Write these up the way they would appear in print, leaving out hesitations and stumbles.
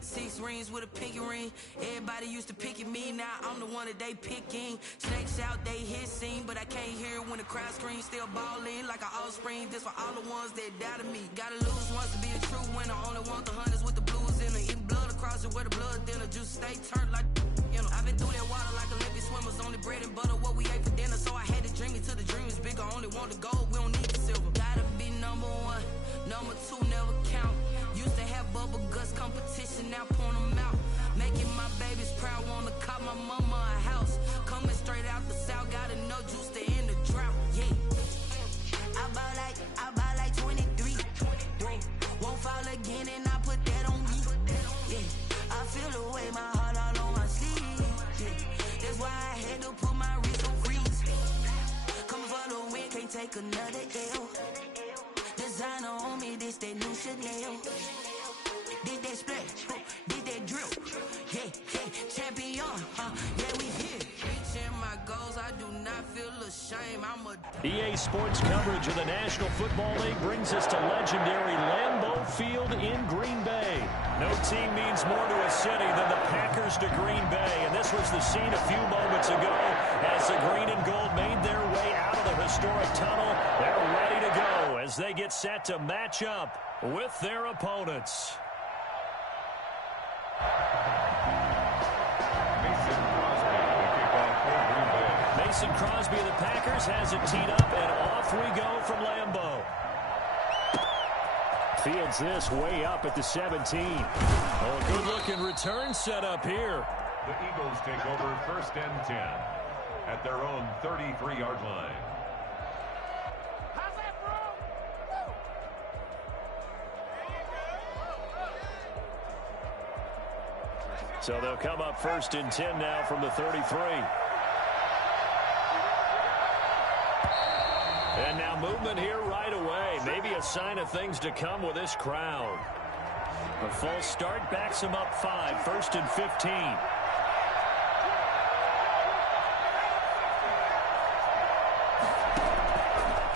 6 rings with a pinky ring. Everybody used to pick at me, now I'm the one that they picking. Snakes out, they hissing, but I can't hear it when the crowd screams. Still balling like an offspring, this for all the ones that doubted me. Gotta lose once to be a true winner. Only want the hunters with the blues in it. Eating blood across it where the blood dinner. Juice stay turned like, you know. I've been through that water like Olympic swimmers. Only bread and butter, what we ate for dinner. So I had to dream it till the dream is bigger. Only want the gold, we don't need the silver. Gotta be number 1, number 2 never count. Used to have bubble guts competition, now point them out. Making my babies proud, wanna cop my mama a house. Coming straight out the south, got enough juice to end the drought. Yeah, I bought like 23. Whoa, won't fall again, and I put that on me. Yeah, I feel the way, my heart all on my sleeve. Yeah, that's why I had to put my wrist on freeze. Come for the win, can't take another L. Designer on me, this that new Chanel. This that splash, this that drip. Yeah, champion, yeah, we here. Reaching my goals, I do not feel ashamed. I'm a EA Sports coverage of the National Football League brings us to legendary Lambeau Field in Green Bay. No team means more to a city than the Packers to Green Bay, and this was the scene a few moments ago as the green and gold made their way out of the historic tunnel. They're ready to go as they get set to match up with their opponents. Mason Crosby of the Packers has it teed up, and off we go from Lambeau. Fields this way up at the 17. Oh, a good-looking return set up here. The Eagles take over 1st and 10 at their own 33-yard line. So they'll come up 1st and 10 now from the 33. And now movement here right away. Maybe a sign of things to come with this crowd. A false start backs him up 5. 1st and 15.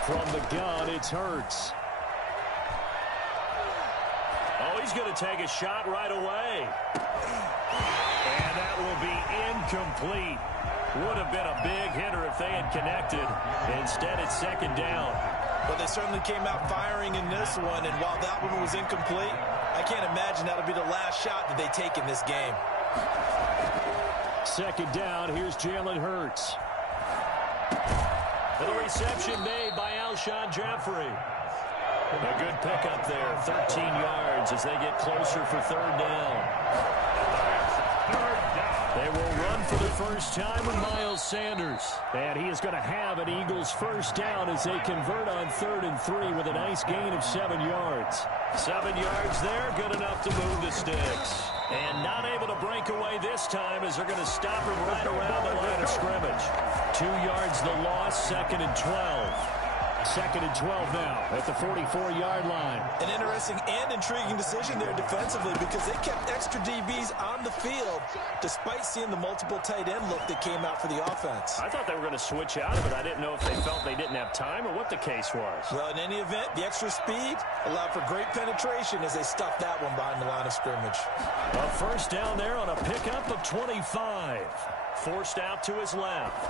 From the gun, it's Hurts. Oh, he's going to take a shot right away. And that will be incomplete. Would have been a big hitter if they had connected. Instead, it's 2nd down. But they certainly came out firing in this one, and while that one was incomplete, I can't imagine that'll be the last shot that they take in this game. 2nd down, here's Jalen Hurts. And the reception made by Alshon Jeffrey. A good pickup there, 13 yards as they get closer for 3rd down. They will run for the first time with Miles Sanders. And he is going to have an Eagles 1st down as they convert on 3rd and 3 with a nice gain of 7 yards. 7 yards there, good enough to move the sticks. And not able to break away this time as they're going to stop him right around the line of scrimmage. 2 yards the loss, 2nd and 12. 2nd and 12 now at the 44-yard line. An interesting and intriguing decision there defensively because they kept extra DBs on the field despite seeing the multiple tight end look that came out for the offense. I thought they were going to switch out of it. I didn't know if they felt they didn't have time or what the case was. Well, in any event, the extra speed allowed for great penetration as they stuffed that one behind the line of scrimmage. A 1st down there on a pickup of 25. Forced out to his left.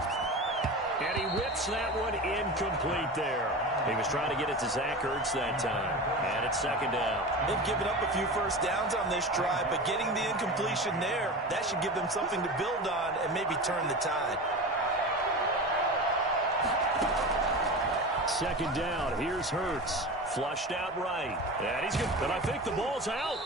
And he whips that one incomplete there. He was trying to get it to Zach Ertz that time. And it's 2nd down. They've given up a few 1st downs on this drive, but getting the incompletion there, that should give them something to build on and maybe turn the tide. 2nd down. Here's Hurts. Flushed out right. And he's good. But I think the ball's out.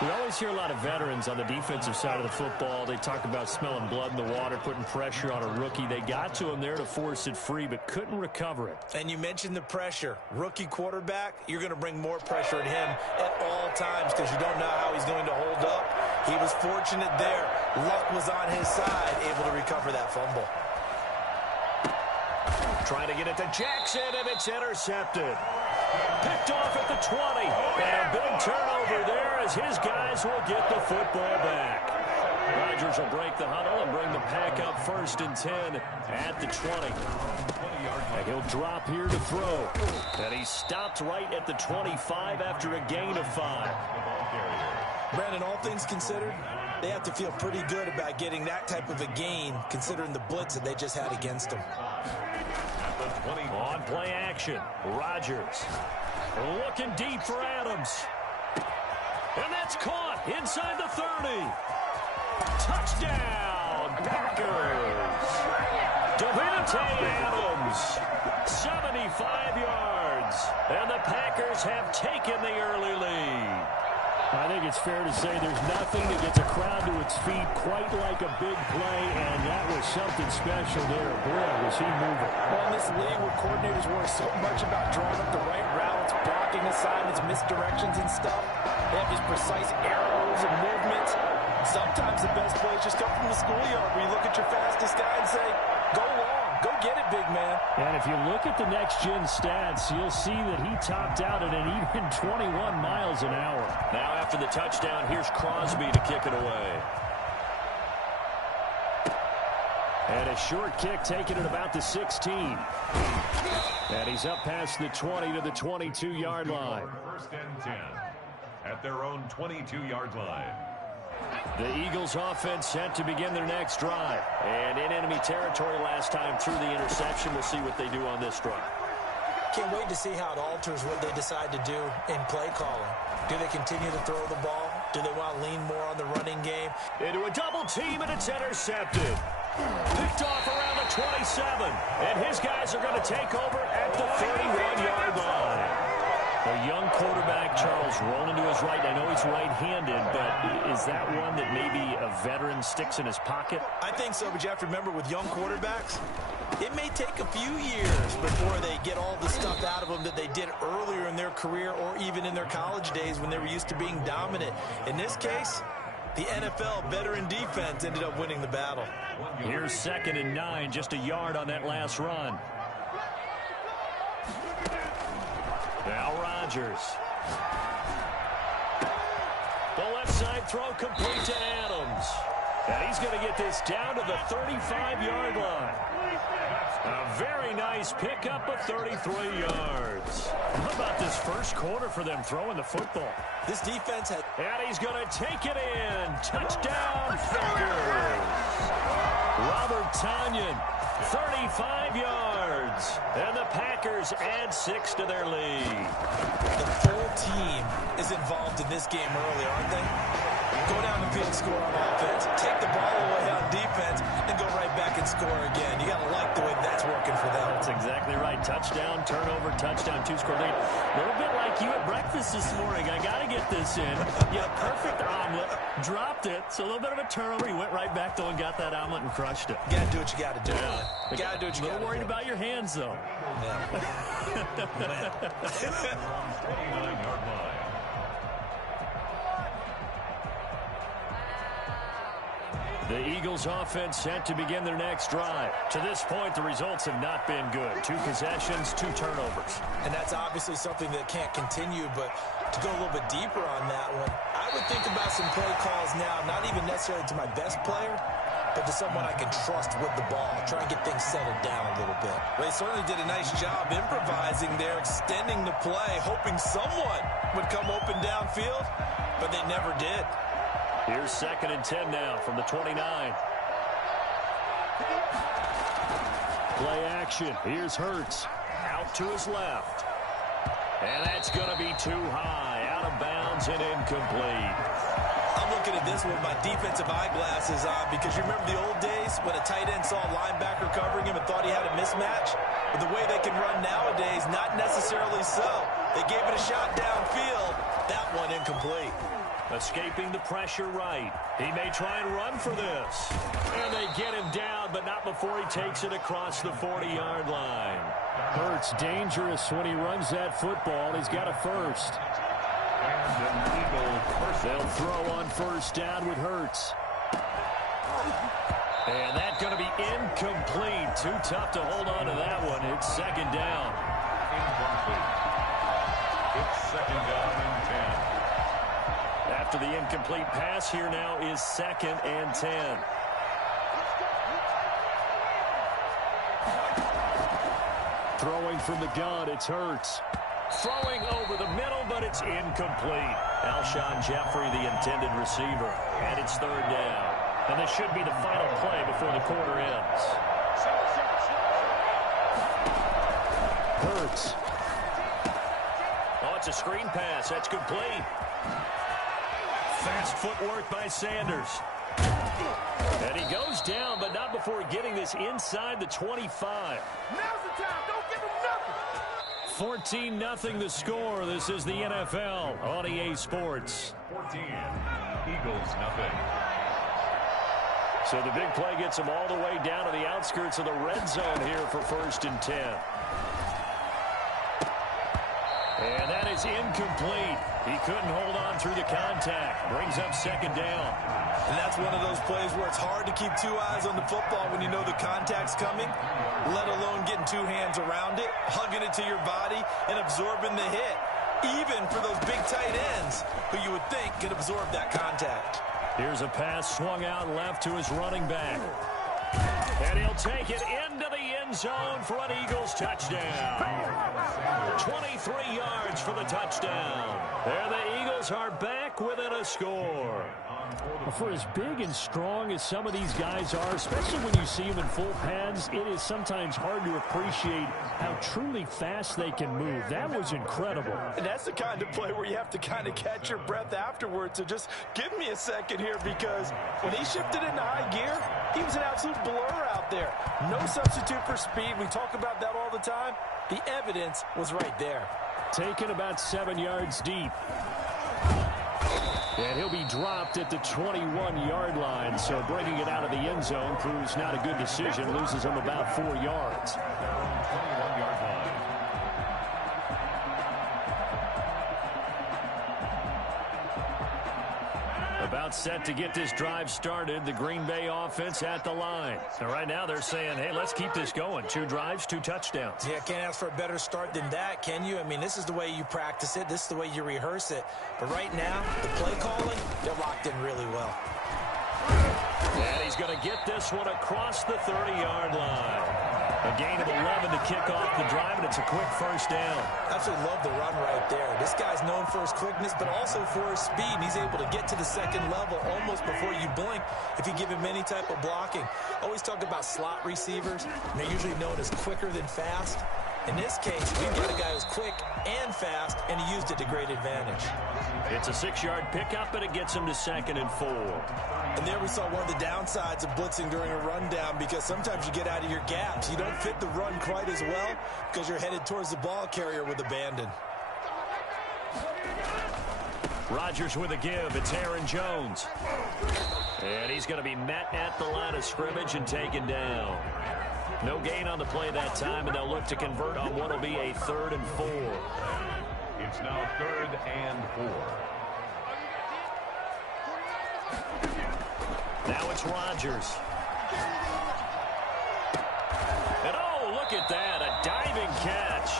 We always hear a lot of veterans on the defensive side of the football. They talk about smelling blood in the water, putting pressure on a rookie. They got to him there to force it free, but couldn't recover it. And you mentioned the pressure. Rookie quarterback, you're going to bring more pressure at him at all times because you don't know how he's going to hold up. He was fortunate there. Luck was on his side, able to recover that fumble. Trying to get it to Jackson, and it's intercepted. Picked off at the 20. And a big turnover there as his guys will get the football back. Rodgers will break the huddle and bring the pack up 1st and 10 at the 20. And he'll drop here to throw. And he stopped right at the 25 after a gain of 5. Brandon, all things considered, they have to feel pretty good about getting that type of a gain, considering the blitz that they just had against them. On play action, Rodgers looking deep for Adams. And that's caught inside the 30. Touchdown, Packers. Davante Adams, 75 yards. And the Packers have taken the early lead. I think it's fair to say there's nothing that gets a crowd to its feet quite like a big play, and that was something special there. Boy, was he moving. Well, in this league where coordinators worry so much about drawing up the right routes, blocking assignments, misdirections and stuff, they have these precise arrows and movements. Sometimes the best plays just come from the schoolyard where you look at your fastest guy and say, go long. Go get it, big man. And if you look at the next-gen stats, you'll see that he topped out at an even 21 miles an hour. Now after the touchdown, here's Crosby to kick it away. And a short kick taken at about the 16. And he's up past the 20 to the 22-yard line. First and 10 at their own 22-yard line. The Eagles offense set to begin their next drive. And in enemy territory last time through the interception. We'll see what they do on this drive. Can't wait to see how it alters what they decide to do in play calling. Do they continue to throw the ball? Do they want to lean more on the running game? Into a double team, and it's intercepted. Picked off around the 27. And his guys are going to take over at the 31-yard line. A young quarterback, Charles, rolling to his right. I know he's right-handed, but is that one that maybe a veteran sticks in his pocket? I think so, but you have to remember with young quarterbacks, it may take a few years before they get all the stuff out of them that they did earlier in their career or even in their college days when they were used to being dominant. In this case, the NFL veteran defense ended up winning the battle. Here's 2nd and 9, just a yard on that last run. Now Rodgers. The left side throw complete to Adams. And he's going to get this down to the 35-yard line. A very nice pickup of 33 yards. How about this first quarter for them throwing the football? This defense had... And he's going to take it in. Touchdown, Packers. Robert Tonyan, 35 yards. And the Packers add 6 to their lead. The full team is involved in this game early, aren't they? Go down the field, score on offense, take the ball away on defense, and go right back and score again. You got to like the way that's working for them. That's exactly right. Touchdown, turnover, touchdown, 2-score lead. A little bit like you at breakfast this morning. I got to get this in. Yeah, perfect omelet. Dropped it. So a little bit of a turnover. He went right back, though, and got that omelet and crushed it. You got to do what you got to do. You got to do what you got to do. A little worried about your hands, though. Yeah. 29-yard line. The Eagles offense set to begin their next drive. To this point, the results have not been good. 2 possessions, 2 turnovers. And that's obviously something that can't continue, but to go a little bit deeper on that one, I would think about some play calls now, not even necessarily to my best player, but to someone I can trust with the ball. Try and get things settled down a little bit. They certainly did a nice job improvising there, extending the play, hoping someone would come open downfield, but they never did. Here's 2nd and 10 now from the 29. Play action. Here's Hurts. Out to his left. And that's going to be too high. Out of bounds and incomplete. I'm looking at this with my defensive eyeglasses on because you remember the old days when a tight end saw a linebacker covering him and thought he had a mismatch? But the way they can run nowadays, not necessarily so. They gave it a shot downfield. That one incomplete. Escaping the pressure right. He may try and run for this. And they get him down, but not before he takes it across the 40-yard line. Hurts dangerous when he runs that football. He's got a first. And an Eagle first. They'll throw on first down with Hurts. And that's going to be incomplete. Too tough to hold on to that one. It's 2nd down. Incomplete. It's 2nd down and 10. After the incomplete pass, here now is 2nd and 10. Throwing from the gun, it's Hurts. Throwing over the middle, but it's incomplete. Alshon Jeffrey, the intended receiver. And it's third down. And this should be the final play before the quarter ends. Hurts. Oh, it's a screen pass. That's complete. Fast footwork by Sanders. And he goes down, but not before getting this inside the 25. Now's the time. Don't give him nothing. 14-0 the score. This is the NFL on EA Sports. 14, Eagles nothing. So the big play gets them all the way down to the outskirts of the red zone here for 1st and 10. And that is incomplete. He couldn't hold on through the contact. Brings up 2nd down. And that's one of those plays where it's hard to keep 2 eyes on the football when you know the contact's coming, let alone getting 2 hands around it, hugging it to your body, and absorbing the hit, even for those big tight ends who you would think could absorb that contact. Here's a pass swung out left to his running back. And he'll take it into the end zone for an Eagles touchdown. 23 yards for the touchdown. There the Eagles are back within a score. For as big and strong as some of these guys are, especially when you see them in full pads, it is sometimes hard to appreciate how truly fast they can move. That was incredible. And that's the kind of play where you have to kind of catch your breath afterwards. So just give me a second here, because when he shifted into high gear, he was an absolute blur out there. No substitute for speed. We talk about that all the time. The evidence was right there. Taken about 7 yards deep. And he'll be dropped at the 21-yard line, so bringing it out of the end zone proves not a good decision. Loses him about 4 yards. 21-yard line. About set to get this drive started. The Green Bay offense at the line. So right now they're saying, hey, let's keep this going. 2 drives, 2 touchdowns. Yeah, can't ask for a better start than that, can you? I mean, this is the way you practice it. This is the way you rehearse it. But right now, the play calling, they're locked in really well. And he's going to get this one across the 30-yard line. A gain of 11 to kick off the drive, and it's a quick 1st down. Absolutely love the run right there. This guy's known for his quickness, but also for his speed. And he's able to get to the 2nd level almost before you blink if you give him any type of blocking. Always talk about slot receivers, and they're usually known as quicker than fast. In this case, we've got a guy who's quick and fast, and he used it to great advantage. It's a 6-yard pickup, and it gets him to 2nd and 4. And there we saw one of the downsides of blitzing during a rundown, because sometimes you get out of your gaps. You don't fit the run quite as well because you're headed towards the ball carrier with abandon. Rodgers with a give. It's Aaron Jones. And he's going to be met at the line of scrimmage and taken down. No gain on the play that time, and they'll look to convert on what will be a 3rd and 4. It's now 3rd and 4. Now it's Rodgers. And oh, look at that, a diving catch.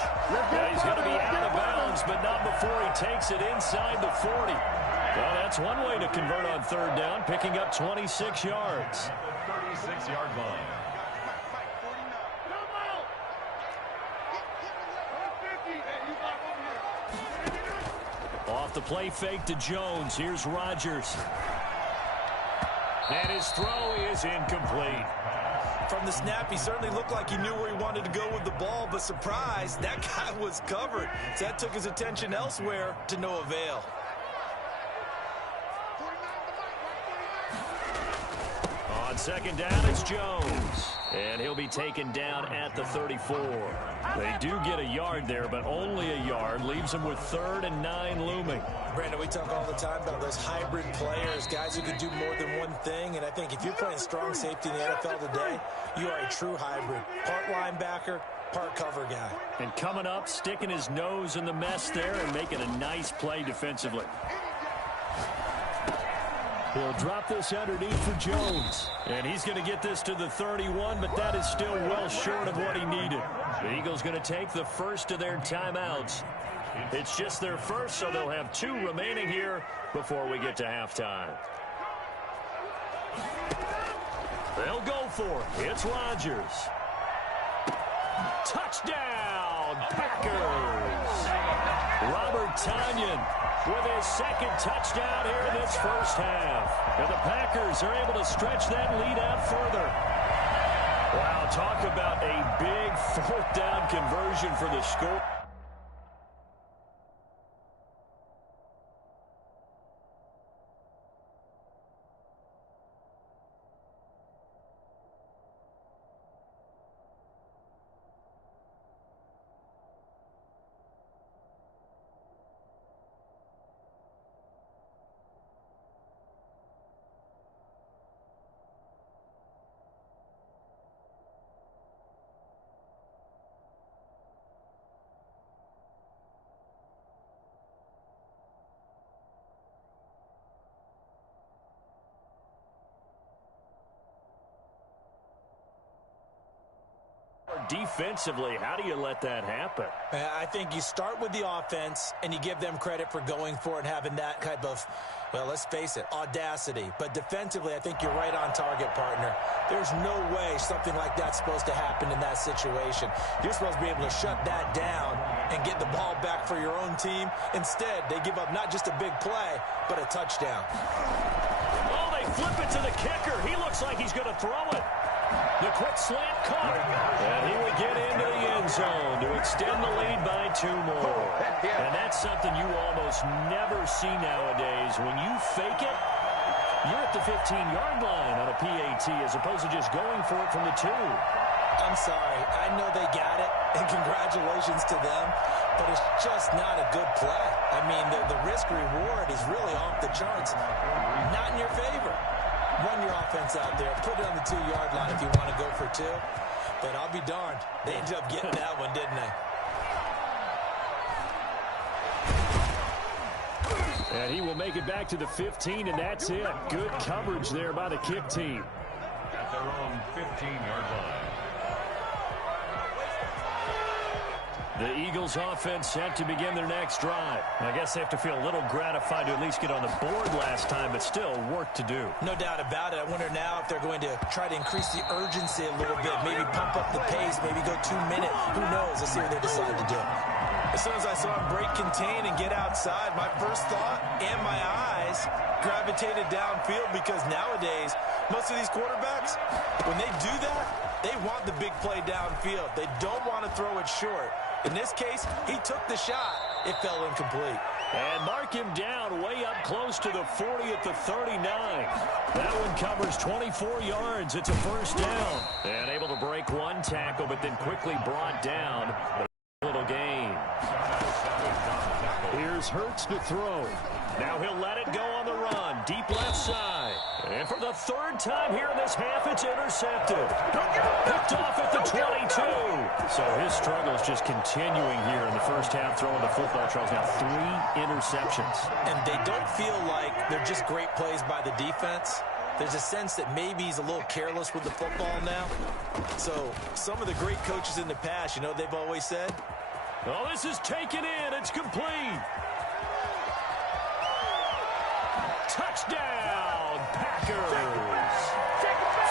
Yeah, he's going to be out of bounds, but not before he takes it inside the 40. Well, that's one way to convert on 3rd down, picking up 26 yards. 36-yard line. Off the play fake to Jones. Here's Rodgers. And his throw is incomplete. From the snap, he certainly looked like he knew where he wanted to go with the ball, but surprise, that guy was covered. So that took his attention elsewhere to no avail. On 2nd down, it's Jones. And he'll be taken down at the 34. They do get a yard there, but only a yard. Leaves them with 3rd and 9 looming. Brandon, we talk all the time about those hybrid players, guys who can do more than one thing. And I think if you're playing strong safety in the NFL today, you are a true hybrid. Part linebacker, part cover guy. And coming up, sticking his nose in the mess there and making a nice play defensively. He'll drop this underneath for Jones. And he's going to get this to the 31, but that is still well short of what he needed. The Eagles going to take the first of their timeouts. It's just their first, so they'll have 2 remaining here before we get to halftime. They'll go for it. It's Rodgers. Touchdown, Packers. Robert Tonyan with his second touchdown here in this first half. And the Packers are able to stretch that lead out further. Wow, talk about a big fourth down conversion for the score. Defensively, how do you let that happen? I think you start with the offense, and you give them credit for going for it and having that type of, well, let's face it, audacity. But defensively, I think you're right on target, partner. There's no way something like that's supposed to happen in that situation. You're supposed to be able to shut that down and get the ball back for your own team. Instead, they give up not just a big play, but a touchdown. Oh, they flip it to the kicker. He looks like he's going to throw it. The quick slant caught, and he would get into the end zone to extend the lead by 2 more. And that's something you almost never see nowadays. When you fake it, you're at the 15-yard line on a PAT as opposed to just going for it from the 2. I'm sorry. I know they got it, and congratulations to them, but it's just not a good play. I mean, the risk-reward is really off the charts. Not in your favor. Run your offense out there. Put it on the 2-yard line if you want to go for 2. But I'll be darned. They ended up getting that one, didn't they? And he will make it back to the 15, and that's it. Good coverage there by the kick team. At their own 15-yard line. The Eagles offense set to begin their next drive. I guess they have to feel a little gratified to at least get on the board last time, but still work to do. No doubt about it. I wonder now if they're going to try to increase the urgency a little bit, maybe pump up the pace, maybe go 2-minute. Who knows? Let's see what they decide to do. As soon as I saw him break contain and get outside, my first thought and my eyes gravitated downfield, because nowadays, most of these quarterbacks, when they do that, they want the big play downfield. They don't want to throw it short. In this case, he took the shot. It fell incomplete. And mark him down way up close to the 40 at the 39. That one covers 24 yards. It's a first down. And able to break one tackle, but then quickly brought down. A little gain. Here's Hurts to throw. Now he'll let it go on the run. Deep left side. And for the 3rd time here in this half, it's intercepted. Picked off at the 22. So his struggle is just continuing here in the first half, throwing the football. Charles, now 3 interceptions. And they don't feel like they're just great plays by the defense. There's a sense that maybe he's a little careless with the football now. So some of the great coaches in the past, you know, they've always said, oh, this is taken in. It's complete. Touchdown, Packers.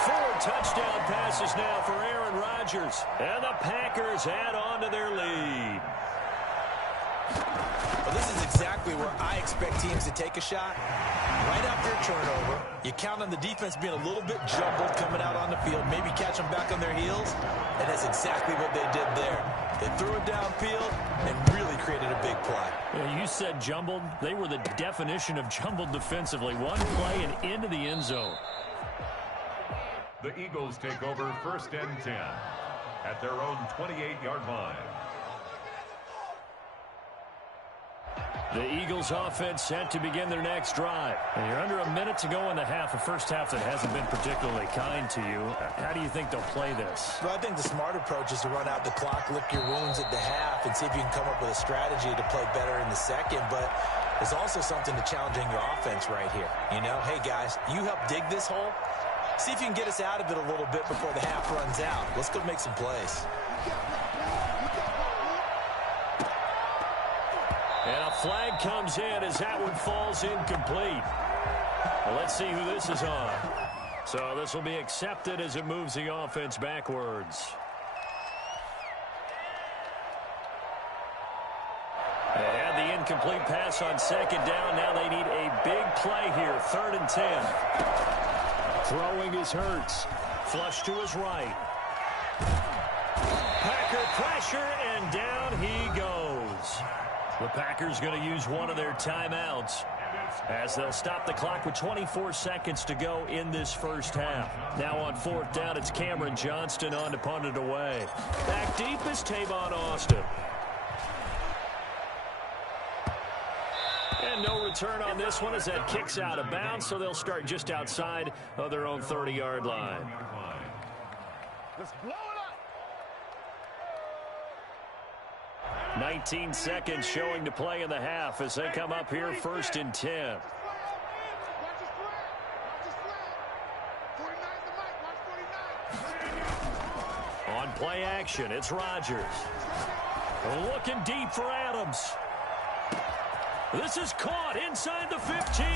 4 touchdown passes now for Aaron Rodgers. And the Packers add on to their lead. Well, this is exactly where I expect teams to take a shot. Right after a turnover, you count on the defense being a little bit jumbled coming out on the field, maybe catch them back on their heels, and that's exactly what they did there. They threw it downfield and really created a big play. Yeah, you said jumbled. They were the definition of jumbled defensively. One play and into the end zone. The Eagles take over 1st and 10 at their own 28-yard line. The Eagles offense set to begin their next drive. And you're under a minute to go in the half, a first half that hasn't been particularly kind to you. How do you think they'll play this? Well, I think the smart approach is to run out the clock, lick your wounds at the half, and see if you can come up with a strategy to play better in the second. But there's also something to challenging your offense right here. You know, hey, guys, you help dig this hole. See if you can get us out of it a little bit before the half runs out. Let's go make some plays. And a flag comes in as that one falls incomplete. Well, let's see who this is on. So this will be accepted as it moves the offense backwards. And the incomplete pass on second down. Now they need a big play here. 3rd and 10. Throwing is Hurts. Flush to his right. Packer pressure, and down he goes. The Packers going to use one of their timeouts as they'll stop the clock with 24 seconds to go in this first half. Now on 4th down, it's Cameron Johnston on to punt it away. Back deep is Tavon Austin. And no return on this one as that kicks out of bounds, so they'll start just outside of their own 30-yard line. Let's blow it up. 19 seconds showing to play in the half as they come up here 1st and 10. On play action, it's Rodgers. Looking deep for Adams. This is caught inside the 15.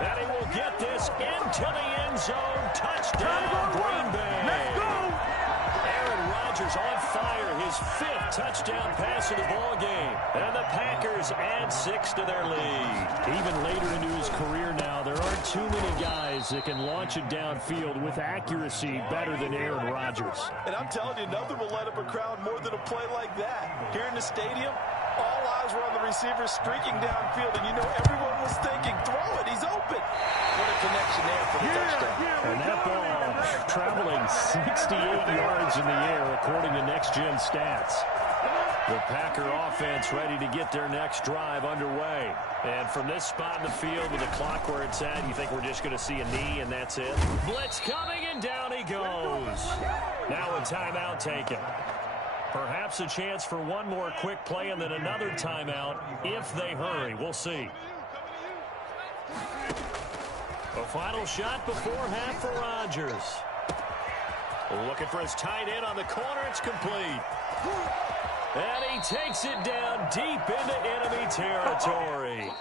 And he will get this into the end zone. Touchdown, Green Bay. Let's go. Aaron Rodgers on fire, his 5th touchdown pass of the ball game. And the Packers add 6 to their lead. Even later into his career now, there aren't too many guys that can launch it downfield with accuracy better than Aaron Rodgers. And I'm telling you, nothing will light up a crowd more than a play like that. Here in the stadium, all eyes were on the receiver streaking downfield, and you know everyone was thinking, throw it, he's open. What a connection there for the touchdown. And that ball traveling 68 yards in the air, according to Next Gen Stats. The Packer offense ready to get their next drive underway. And from this spot in the field with the clock where it's at, you think we're just going to see a knee and that's it? Blitz coming, and down he goes. Now a timeout taken. Perhaps a chance for one more quick play and then another timeout if they hurry. We'll see. A final shot before half for Rodgers. Looking for his tight end on the corner. It's complete. And he takes it down deep into enemy territory.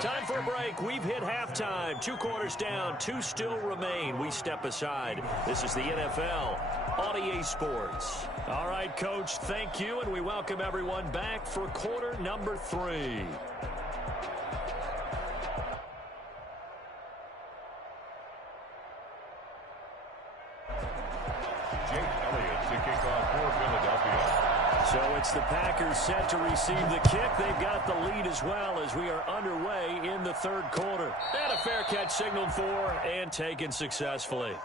Time for a break. We've hit halftime. 2 quarters down. 2 still remain. We step aside. This is the NFL on EA Sports. All right, Coach, thank you, and we welcome everyone back for quarter number 3. So it's the Packers set to receive the kick. They've got the lead as well as we are underway in the 3rd quarter. And a fair catch signaled for and taken successfully.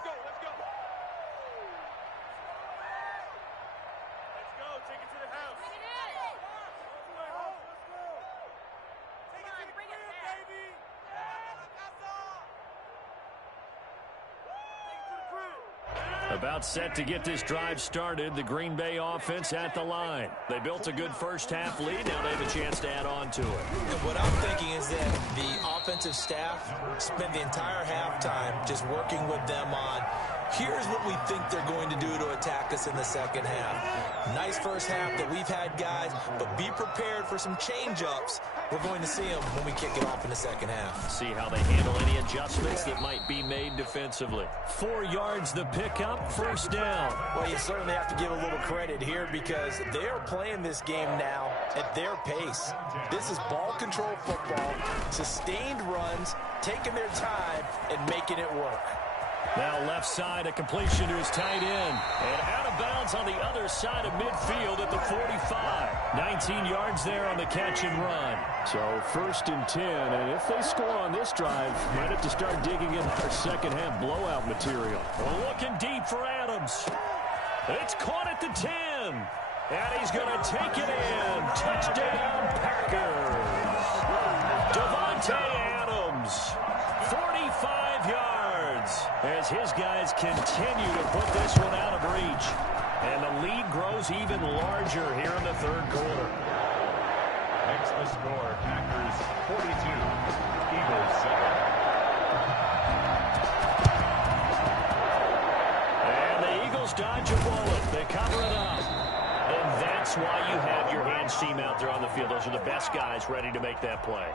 About set to get this drive started. The Green Bay offense at the line. They built a good first half lead. Now they have a chance to add on to it. What I'm thinking is that the offensive staff spent the entire halftime just working with them on, here's what we think they're going to do to attack us in the second half. Nice first half that we've had, guys, but be prepared for some change-ups. We're going to see them when we kick it off in the second half. See how they handle any adjustments that might be made defensively. 4 yards the pickup, 1st down. Well, you certainly have to give a little credit here because they are playing this game now at their pace. This is ball control football, sustained runs, taking their time, and making it work. Now left side, a completion to his tight end. And out of bounds on the other side of midfield at the 45. 19 yards there on the catch and run. So 1st and 10, and if they score on this drive, might have to start digging in our second half blowout material. Looking deep for Adams. It's caught at the 10. And he's going to take it in. Touchdown, Packers. Devontae Adams, 45 yards. As his guys continue to put this one out of reach. And the lead grows even larger here in the 3rd quarter. Makes the score, Packers 42, Eagles 7. And the Eagles dodge a bullet. They cover it up. And that's why you have your hands team out there on the field. Those are the best guys ready to make that play.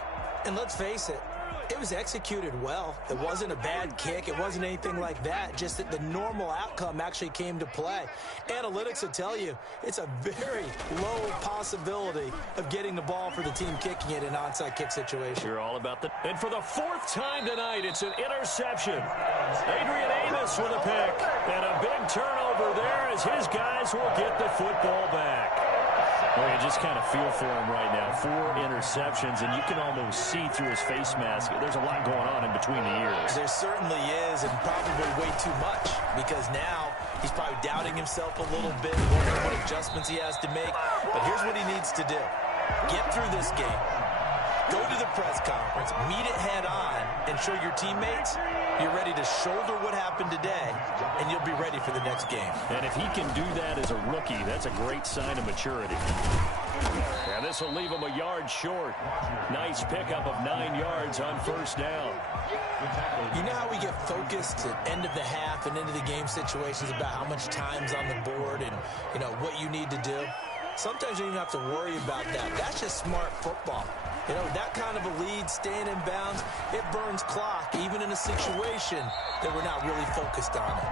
And let's face it, It was executed well. It wasn't a bad kick. It wasn't anything like that. Just that the normal outcome actually came to play. Analytics will tell you it's a very low possibility of getting the ball for the team kicking it in an onside kick situation. You're all about that. And for the fourth time tonight, it's an interception. Adrian Amos with a pick. And a big turnover there as his guys will get the football back. Well, you just kind of feel for him right now. 4 interceptions, and you can almost see through his face mask. There's a lot going on in between the ears. There certainly is, and probably way too much, because now he's probably doubting himself a little bit, wondering what adjustments he has to make. But here's what he needs to do. Get through this game. Go to the press conference, meet it head on, and show your teammates you're ready to shoulder what happened today, and you'll be ready for the next game. And if he can do that as a rookie, that's a great sign of maturity. And this will leave him a yard short. Nice pickup of 9 yards on first down. You know how we get focused at end of the half and into the game situations about how much time's on the board and, you know, what you need to do? Sometimes you don't even have to worry about that. That's just smart football. You know, that kind of a lead, staying in bounds, it burns clock, even in a situation that we're not really focused on it.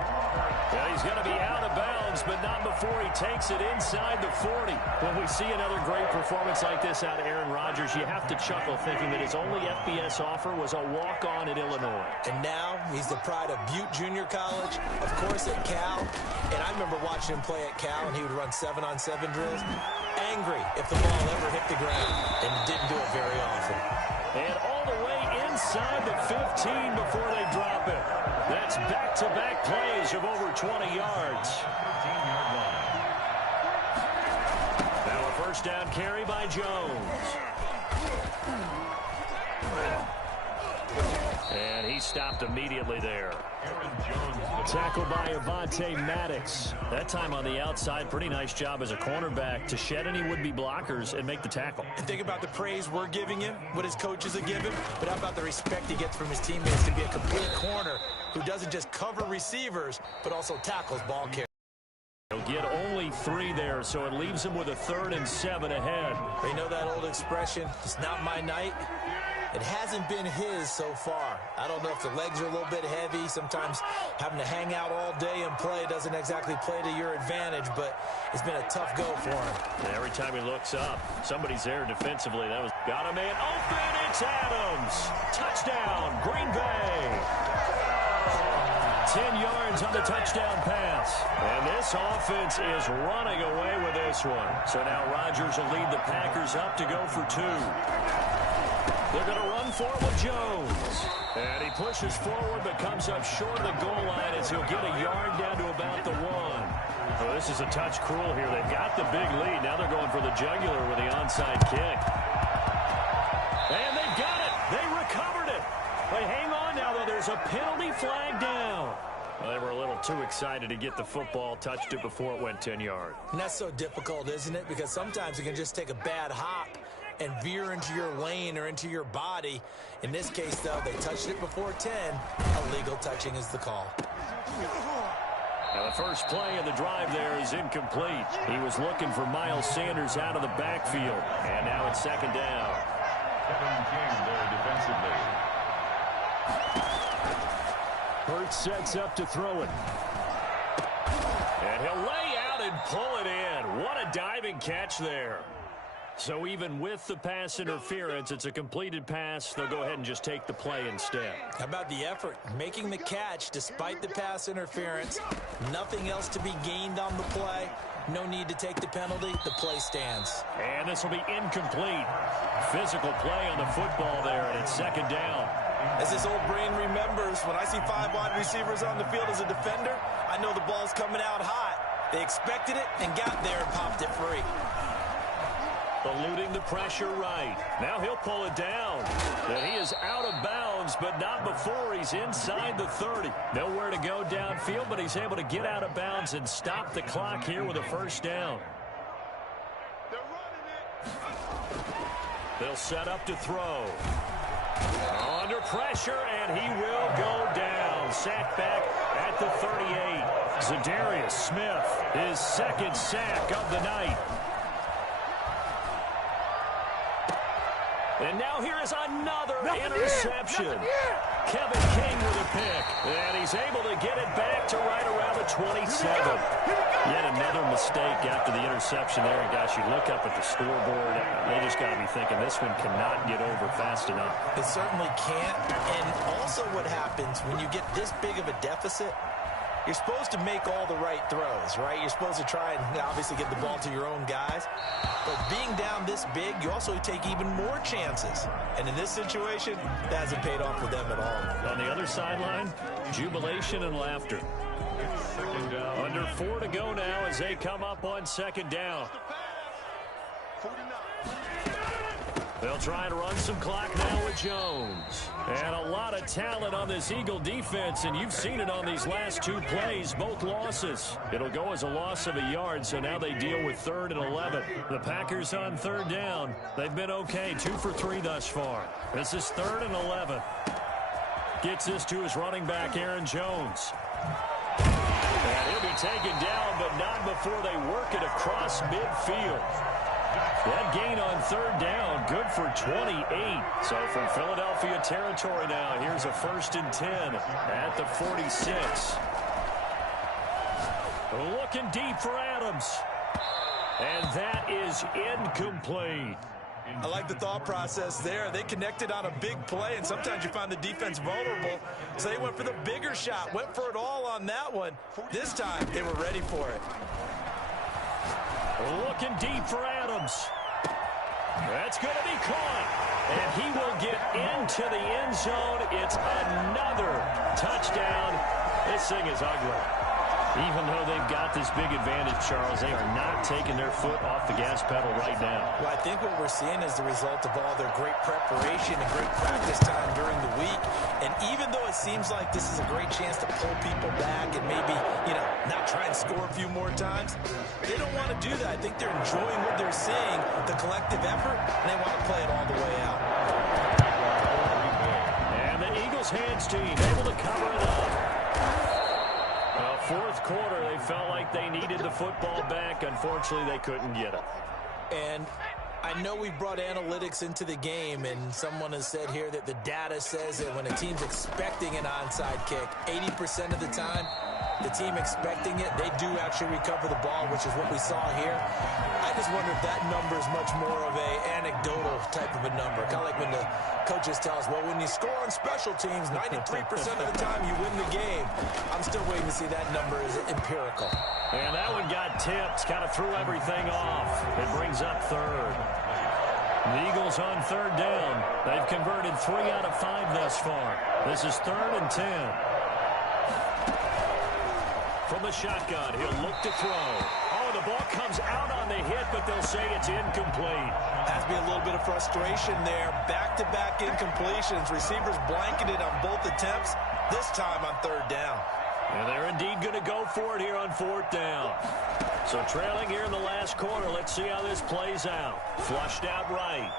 Yeah, he's going to be out of bounds, but not before he takes it inside the 40. When we see another great performance like this out of Aaron Rodgers, you have to chuckle thinking that his only FBS offer was a walk-on at Illinois. And now he's the pride of Butte Junior College, of course at Cal. And I remember watching him play at Cal, and he would run 7-on-7 drills. Angry if the ball ever hit the ground, and didn't do it very often. And all the way inside the 15 before they drop it. That's back-to-back plays of over 20 yards. Now a first down carry by Jones. And he stopped immediately there. Tackled by Avonte Maddox. That time on the outside, pretty nice job as a cornerback to shed any would-be blockers and make the tackle. And think about the praise we're giving him, what his coaches are giving, but how about the respect he gets from his teammates to be a complete corner who doesn't just cover receivers, but also tackles ball carriers. He'll get only 3 there, so it leaves him with a 3rd and 7 ahead. You know that old expression, it's not my night? It hasn't been his so far. I don't know if the legs are a little bit heavy. Sometimes having to hang out all day and play doesn't exactly play to your advantage, but it's been a tough go for him. And every time he looks up, somebody's there defensively. That was got a man open. It's Adams. Touchdown, Green Bay. 10 yards on the touchdown pass. And this offense is running away with this one. So now Rodgers will lead the Packers up to go for 2. They're going to run for it with Jones. And he pushes forward but comes up short of the goal line as he'll get a yard down to about the 1. Oh, this is a touch cruel here. They've got the big lead. Now they're going for the jugular with the onside kick. And they've got it. They recovered it. But hang on now, though. There's a penalty flag down. Well, they were a little too excited to get the football, touched it before it went 10 yards. And that's so difficult, isn't it? Because sometimes you can just take a bad hop and veer into your lane or into your body. In this case, though, they touched it before 10. Illegal touching is the call. Now the first play of the drive there is incomplete. He was looking for Miles Sanders out of the backfield. And now it's 2nd down. Kevin King there defensively. Hurts sets up to throw it. And he'll lay out and pull it in. What a diving catch there. So even with the pass interference, it's a completed pass. They'll go ahead and just take the play instead. How about the effort? Making the catch despite the pass interference. Nothing else to be gained on the play. No need to take the penalty. The play stands. And this will be incomplete. Physical play on the football there, and it's 2nd down. As his old brain remembers, when I see 5 wide receivers on the field as a defender, I know the ball's coming out hot. They expected it and got there and popped it free. Eluding the pressure right. Now he'll pull it down. And he is out of bounds, but not before he's inside the 30. Nowhere to go downfield, but he's able to get out of bounds and stop the clock here with a first down. They'll set up to throw. Under pressure, and he will go down. Sacked back at the 38. Zadarius Smith, his 2nd sack of the night. And now here is another interception. Kevin King with a pick. And he's able to get it back to right around the 27. Yet another mistake after the interception there. And, gosh, you look up at the scoreboard. They just got to be thinking this one cannot get over fast enough. It certainly can't. And also what happens when you get this big of a deficit, you're supposed to make all the right throws, right? You're supposed to try and obviously get the ball to your own guys. But being down this big, you also take even more chances. And in this situation, that hasn't paid off for them at all. On the other sideline, jubilation and laughter. Under 4 to go now as they come up on second down. They'll try and run some clock now with Jones. And a lot of talent on this Eagle defense, and you've seen it on these last 2 plays, both losses. It'll go as a loss of a yard, so now they deal with 3rd and 11. The Packers on 3rd down. They've been okay, 2 for 3 thus far. This is 3rd and 11. Gets this to his running back, Aaron Jones. And he'll be taken down, but not before they work it across midfield. That gain on 3rd down, good for 28. So from Philadelphia territory now, here's a 1st and 10 at the 46. Looking deep for Adams. And that is incomplete. I like the thought process there. They connected on a big play, and sometimes you find the defense vulnerable. So they went for the bigger shot, went for it all on that one. This time, they were ready for it. Looking deep for Adams. That's going to be caught. And he will get into the end zone. It's another touchdown. This thing is ugly. Even though they've got this big advantage, Charles, they are not taking their foot off the gas pedal right now. Well, I think what we're seeing is the result of all their great preparation and great practice time during the week. And even though it seems like this is a great chance to pull people back and maybe, not try and score a few more times, they don't want to do that. I think they're enjoying what they're seeing, the collective effort, and they want to play it all the way out. And the Eagles hands team able to cover it up. 4th quarter, they felt like they needed the football back. Unfortunately, they couldn't get it. And I know we brought analytics into the game, and someone has said here that the data says that when a team's expecting an onside kick, 80% of the time, the team expecting it, they do actually recover the ball, which is what we saw here. I just wonder if that number is much more of a anecdotal type of a number. Kind of like when the coaches tell us, well, when you score on special teams, 93% of the time you win the game. I'm still waiting to see that number is empirical. And that one got tipped, kind of threw everything off. It brings up 3rd. The Eagles on 3rd down. They've converted 3 out of 5 thus far. This is 3rd and 10. From the shotgun, he'll look to throw. Oh, the ball comes out on the hit, but they'll say it's incomplete. Has to be a little bit of frustration there. Back-to-back incompletions. Receivers blanketed on both attempts, this time on 3rd down. And they're indeed going to go for it here on 4th down. So trailing here in the last quarter. Let's see how this plays out. Flushed out right.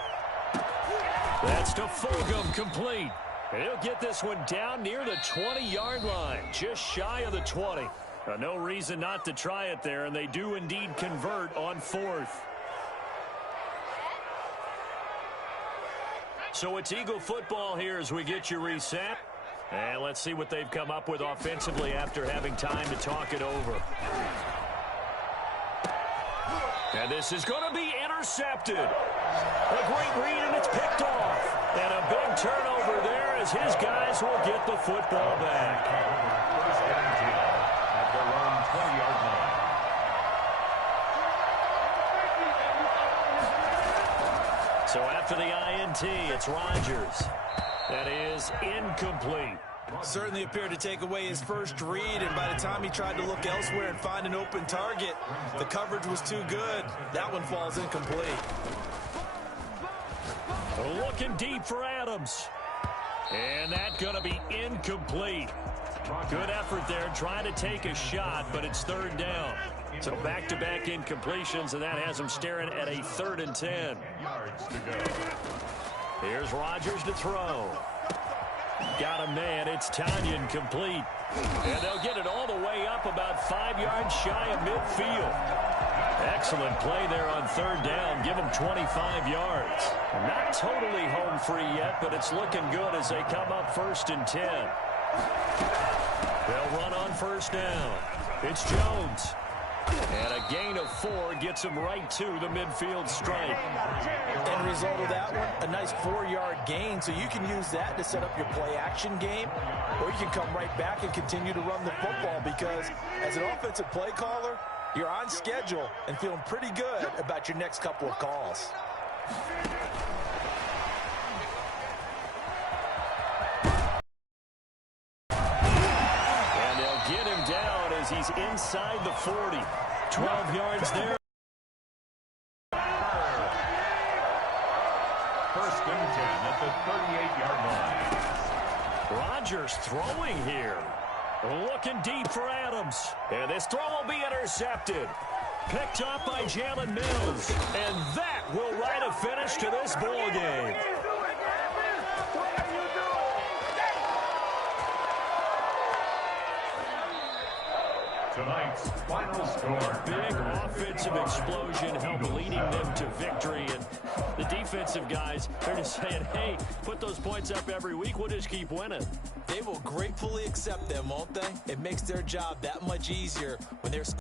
That's to Fulgham, complete. And he'll get this one down near the 20-yard line, just shy of the 20. No reason not to try it there, and they do indeed convert on 4th. So it's Eagle football here as we get you reset. And let's see what they've come up with offensively after having time to talk it over. And this is going to be intercepted. A great read, and it's picked off. And a big turnover there as his guys will get the football back. First and 10 at their own 20-yard line. So after the INT, it's Rodgers. That is incomplete. Certainly appeared to take away his first read, and by the time he tried to look elsewhere and find an open target, the coverage was too good. That one falls incomplete. Looking deep for Adams. And that's going to be incomplete. Good effort there, trying to take a shot, but it's 3rd down. So back-to-back incompletions, and that has him staring at a 3rd and 10. Yards to go. Here's Rodgers to throw. Got a man. It's Tanyan, complete. And they'll get it all the way up about 5 yards shy of midfield. Excellent play there on third down. Give them 25 yards. Not totally home free yet, but it's looking good as they come up 1st and 10. They'll run on first down. It's Jones. And a gain of 4 gets him right to the midfield stripe. End result of that one, a nice 4-yard gain, so you can use that to set up your play-action game, or you can come right back and continue to run the football because as an offensive play caller, you're on schedule and feeling pretty good about your next couple of calls. And they'll get him down as he's inside the 40. 12 yards there. 1st and 10 at the 38-yard line. Rodgers throwing here. Looking deep for Adams. And this throw will be intercepted. Picked up by Jalen Mills. And that will write a finish to this ball game. Tonight's final score. Big offensive explosion helped leading them to victory. And the defensive guys, they're just saying, hey, put those points up every week. We'll just keep winning. They will gratefully accept them, won't they? It makes their job that much easier when they're